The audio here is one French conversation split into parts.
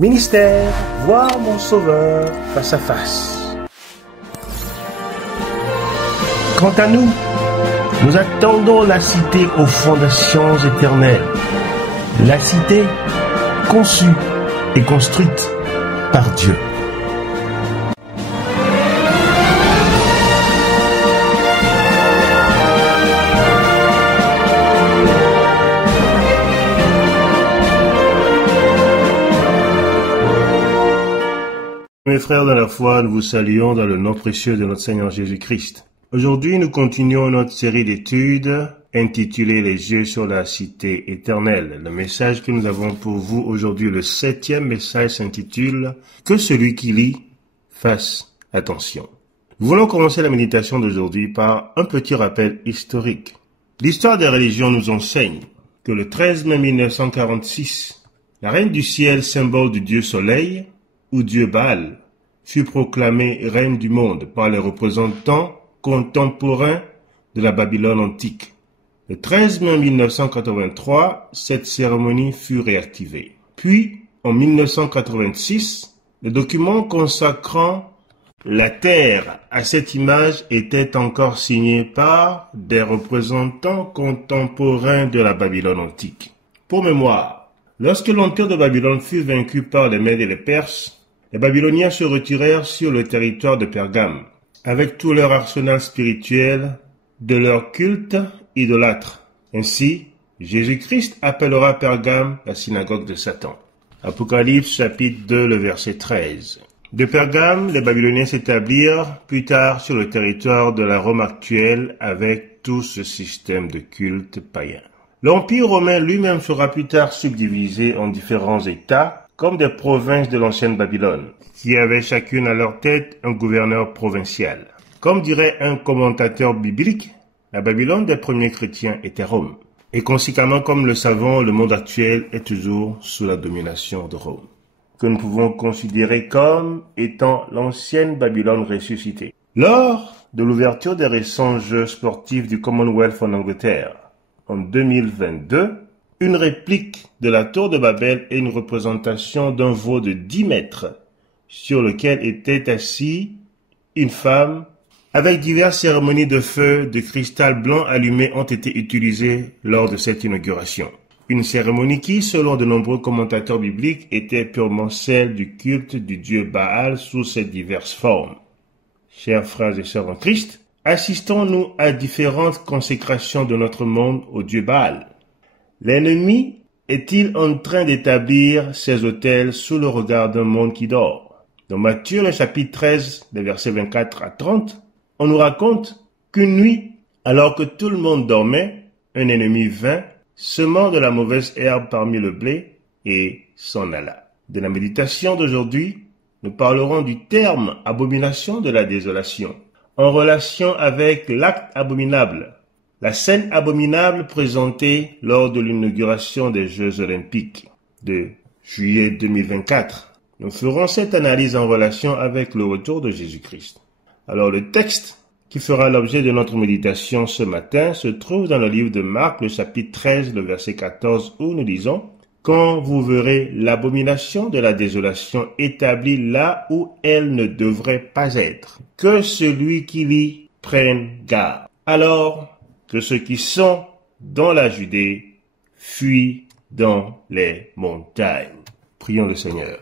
Ministère, voir mon Sauveur face à face. Quant à nous, nous attendons la cité aux fondations éternelles. La cité conçue et construite par Dieu. Mes frères dans la foi, nous vous saluons dans le nom précieux de notre Seigneur Jésus-Christ. Aujourd'hui, nous continuons notre série d'études intitulée Les yeux sur la cité éternelle. Le message que nous avons pour vous aujourd'hui, le 7e message s'intitule « Que celui qui lit fasse attention ». Nous voulons commencer la méditation d'aujourd'hui par un petit rappel historique. L'histoire des religions nous enseigne que le 13 mai 1946, la reine du ciel, symbole du dieu soleil, ou Dieu Baal, fut proclamée reine du monde par les représentants contemporains de la Babylone antique. Le 13 mai 1983, cette cérémonie fut réactivée. Puis, en 1986, le document consacrant la terre à cette image était encore signé par des représentants contemporains de la Babylone antique. Pour mémoire, lorsque l'empire de Babylone fut vaincu par les Mèdes et les Perses, les Babyloniens se retirèrent sur le territoire de Pergame, avec tout leur arsenal spirituel de leur culte idolâtre. Ainsi, Jésus-Christ appellera Pergame la synagogue de Satan. Apocalypse chapitre 2, le verset 13. De Pergame, les Babyloniens s'établirent plus tard sur le territoire de la Rome actuelle avec tout ce système de culte païen. L'Empire romain lui-même sera plus tard subdivisé en différents États, comme des provinces de l'ancienne Babylone, qui avaient chacune à leur tête un gouverneur provincial. Comme dirait un commentateur biblique, la Babylone des premiers chrétiens était Rome. Et conséquemment, comme le savons, le monde actuel est toujours sous la domination de Rome, que nous pouvons considérer comme étant l'ancienne Babylone ressuscitée. Lors de l'ouverture des récents Jeux sportifs du Commonwealth en Angleterre, en 2022, une réplique de la tour de Babel et une représentation d'un veau de 10 mètres sur lequel était assise une femme avec diverses cérémonies de feu de cristal blanc allumé ont été utilisées lors de cette inauguration. Une cérémonie qui, selon de nombreux commentateurs bibliques, était purement celle du culte du dieu Baal sous ses diverses formes. Chers frères et sœurs en Christ, assistons-nous à différentes consécrations de notre monde au dieu Baal. L'ennemi est-il en train d'établir ses autels sous le regard d'un monde qui dort? Dans Matthieu, le chapitre 13, les versets 24 à 30, on nous raconte qu'une nuit, alors que tout le monde dormait, un ennemi vint, semant de la mauvaise herbe parmi le blé, et s'en alla. De la méditation d'aujourd'hui, nous parlerons du terme abomination de la désolation, en relation avec l'acte abominable, la scène abominable présentée lors de l'inauguration des Jeux olympiques de juillet 2024. Nous ferons cette analyse en relation avec le retour de Jésus-Christ. Alors le texte qui fera l'objet de notre méditation ce matin se trouve dans le livre de Marc, le chapitre 13, le verset 14, où nous lisons « Quand vous verrez l'abomination de la désolation établie là où elle ne devrait pas être, que celui qui lit prenne garde. Alors, que ceux qui sont dans la Judée fuient dans les montagnes. » Prions le Seigneur.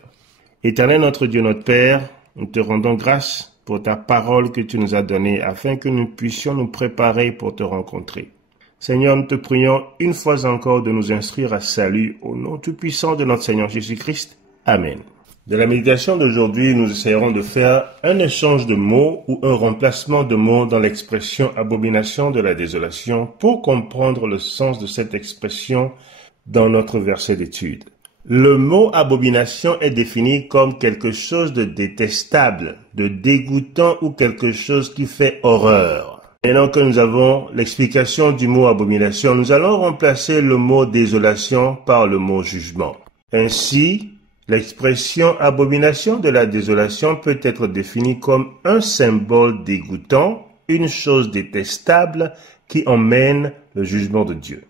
Éternel notre Dieu, notre Père, nous te rendons grâce pour ta parole que tu nous as donnée afin que nous puissions nous préparer pour te rencontrer. Seigneur, nous te prions une fois encore de nous instruire à salut au nom tout-puissant de notre Seigneur Jésus-Christ. Amen. De la méditation d'aujourd'hui, nous essayerons de faire un échange de mots ou un remplacement de mots dans l'expression abomination de la désolation pour comprendre le sens de cette expression dans notre verset d'étude. Le mot abomination est défini comme quelque chose de détestable, de dégoûtant ou quelque chose qui fait horreur. Maintenant que nous avons l'explication du mot abomination, nous allons remplacer le mot désolation par le mot jugement. Ainsi, l'expression abomination de la désolation peut être définie comme un symbole dégoûtant, une chose détestable qui emmène le jugement de Dieu.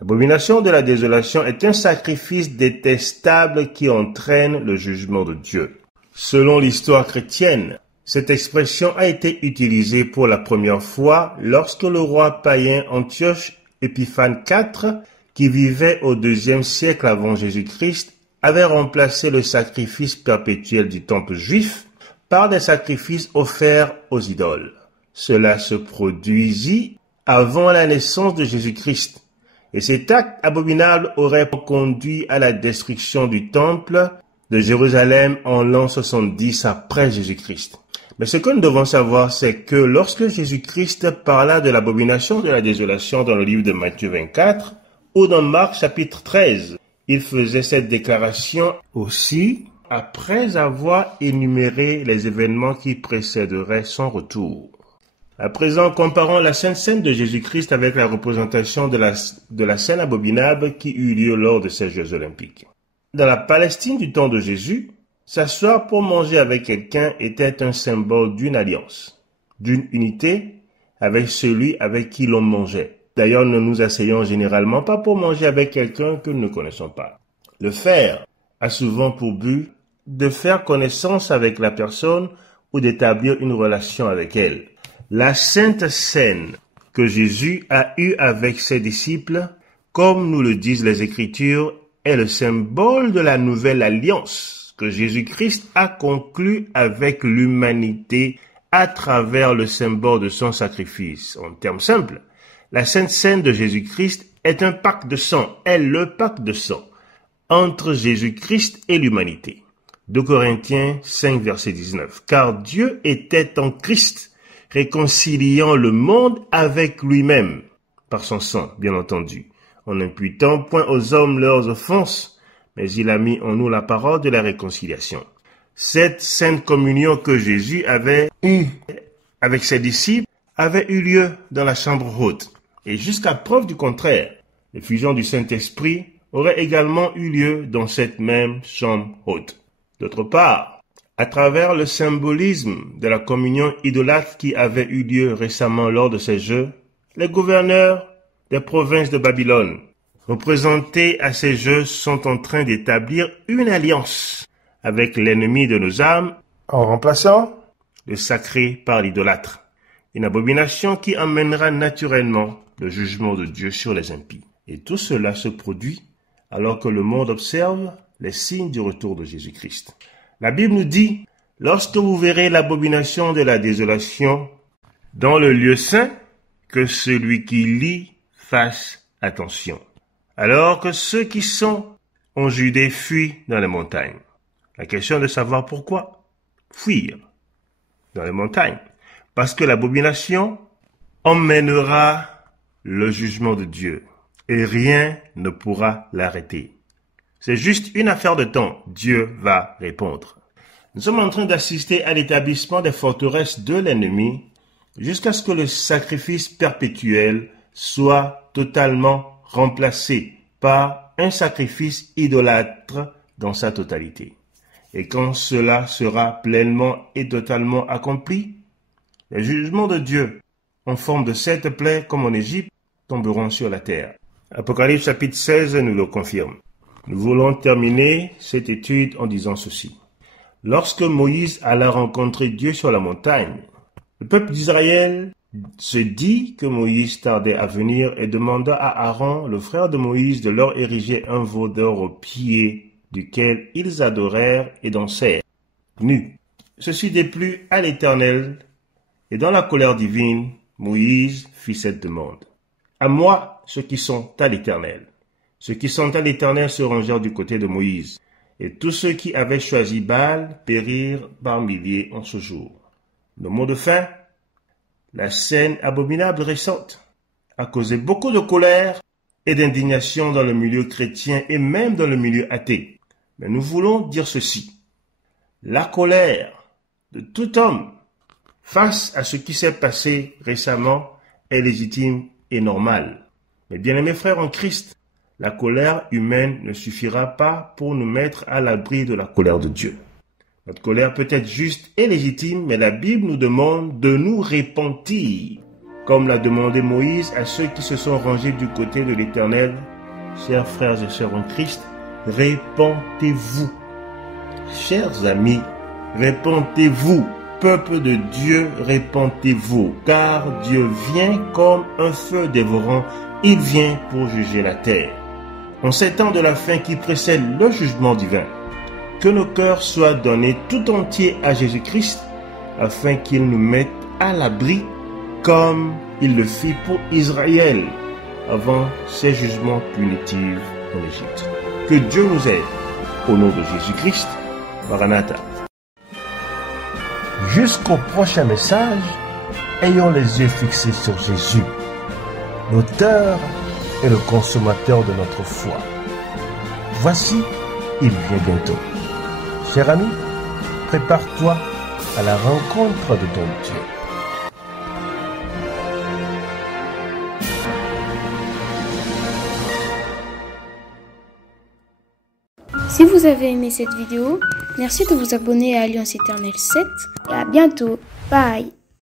L'abomination de la désolation est un sacrifice détestable qui entraîne le jugement de Dieu. Selon l'histoire chrétienne, cette expression a été utilisée pour la première fois lorsque le roi païen Antioche Épiphane IV, qui vivait au IIe siècle avant Jésus-Christ, avait remplacé le sacrifice perpétuel du temple juif par des sacrifices offerts aux idoles. Cela se produisit avant la naissance de Jésus-Christ, et cet acte abominable aurait conduit à la destruction du temple de Jérusalem en l'an 70 après Jésus-Christ. Mais ce que nous devons savoir, c'est que lorsque Jésus-Christ parla de l'abomination de la désolation dans le livre de Matthieu 24, ou dans Marc chapitre 13, il faisait cette déclaration aussi après avoir énuméré les événements qui précéderaient son retour. À présent, comparons la Sainte Seine de Jésus-Christ avec la représentation de la scène abominable qui eut lieu lors de ces Jeux olympiques. Dans la Palestine du temps de Jésus, s'asseoir pour manger avec quelqu'un était un symbole d'une alliance, d'une unité avec celui avec qui l'on mangeait. D'ailleurs, nous nous asseyons généralement pas pour manger avec quelqu'un que nous ne connaissons pas. Le faire a souvent pour but de faire connaissance avec la personne ou d'établir une relation avec elle. La Sainte Seine que Jésus a eue avec ses disciples, comme nous le disent les Écritures, est le symbole de la nouvelle alliance que Jésus-Christ a conclue avec l'humanité à travers le symbole de son sacrifice. En termes simples, la Sainte Seine de Jésus-Christ est un pacte de sang, est le pacte de sang entre Jésus-Christ et l'humanité. 2 Corinthiens 5, verset 19. Car Dieu était en Christ, réconciliant le monde avec lui-même, par son sang, bien entendu, en n'imputant point aux hommes leurs offenses, mais il a mis en nous la parole de la réconciliation. Cette sainte communion que Jésus avait eue avec ses disciples avait eu lieu dans la chambre haute. Et jusqu'à preuve du contraire, l'effusion du Saint-Esprit aurait également eu lieu dans cette même chambre haute. D'autre part, à travers le symbolisme de la communion idolâtre qui avait eu lieu récemment lors de ces Jeux, les gouverneurs des provinces de Babylone, représentés à ces Jeux, sont en train d'établir une alliance avec l'ennemi de nos âmes en remplaçant le sacré par l'idolâtre. Une abomination qui amènera naturellement le jugement de Dieu sur les impies. Et tout cela se produit alors que le monde observe les signes du retour de Jésus-Christ. La Bible nous dit, lorsque vous verrez l'abomination de la désolation dans le lieu saint, que celui qui lit fasse attention. Alors que ceux qui sont en Judée fuient dans les montagnes. La question est de savoir pourquoi fuir dans les montagnes. Parce que l'abomination emmènera le jugement de Dieu et rien ne pourra l'arrêter. C'est juste une affaire de temps. Dieu va répondre. Nous sommes en train d'assister à l'établissement des forteresses de l'ennemi jusqu'à ce que le sacrifice perpétuel soit totalement remplacé par un sacrifice idolâtre dans sa totalité. Et quand cela sera pleinement et totalement accompli, les jugements de Dieu en forme de 7 plaies comme en Égypte tomberont sur la terre. Apocalypse chapitre 16 nous le confirme. Nous voulons terminer cette étude en disant ceci. Lorsque Moïse alla rencontrer Dieu sur la montagne, le peuple d'Israël se dit que Moïse tardait à venir et demanda à Aaron, le frère de Moïse, de leur ériger un veau d'or au pied duquel ils adorèrent et dansèrent, nus. Ceci déplut à l'Éternel, et dans la colère divine, Moïse fit cette demande. À moi, ceux qui sont à l'Éternel. Ceux qui sont à l'Éternel se rangèrent du côté de Moïse, et tous ceux qui avaient choisi Baal périrent par milliers en ce jour. Le mot de fin, la scène abominable récente, a causé beaucoup de colère et d'indignation dans le milieu chrétien et même dans le milieu athée. Mais nous voulons dire ceci. La colère de tout homme face à ce qui s'est passé récemment est légitime et normale. Mais bien-aimés frères en Christ, la colère humaine ne suffira pas pour nous mettre à l'abri de la colère de Dieu. Notre colère peut être juste et légitime, mais la Bible nous demande de nous repentir, comme l'a demandé Moïse à ceux qui se sont rangés du côté de l'Éternel chers frères et sœurs en Christ, répentez-vous. Chers amis, répentez-vous. Peuple de Dieu, répentez-vous, car Dieu vient comme un feu dévorant, il vient pour juger la terre. En ces temps de la fin qui précède le jugement divin, que nos cœurs soient donnés tout entiers à Jésus-Christ, afin qu'il nous mette à l'abri, comme il le fit pour Israël, avant ses jugements punitifs en Égypte. Que Dieu nous aide, au nom de Jésus-Christ, Maranatha. Jusqu'au prochain message, ayons les yeux fixés sur Jésus, l'auteur et le consommateur de notre foi. Voici, il vient bientôt. Cher ami, prépare-toi à la rencontre de ton Dieu. Si vous avez aimé cette vidéo, merci de vous abonner à Alliance Éternelle 7 et à bientôt. Bye!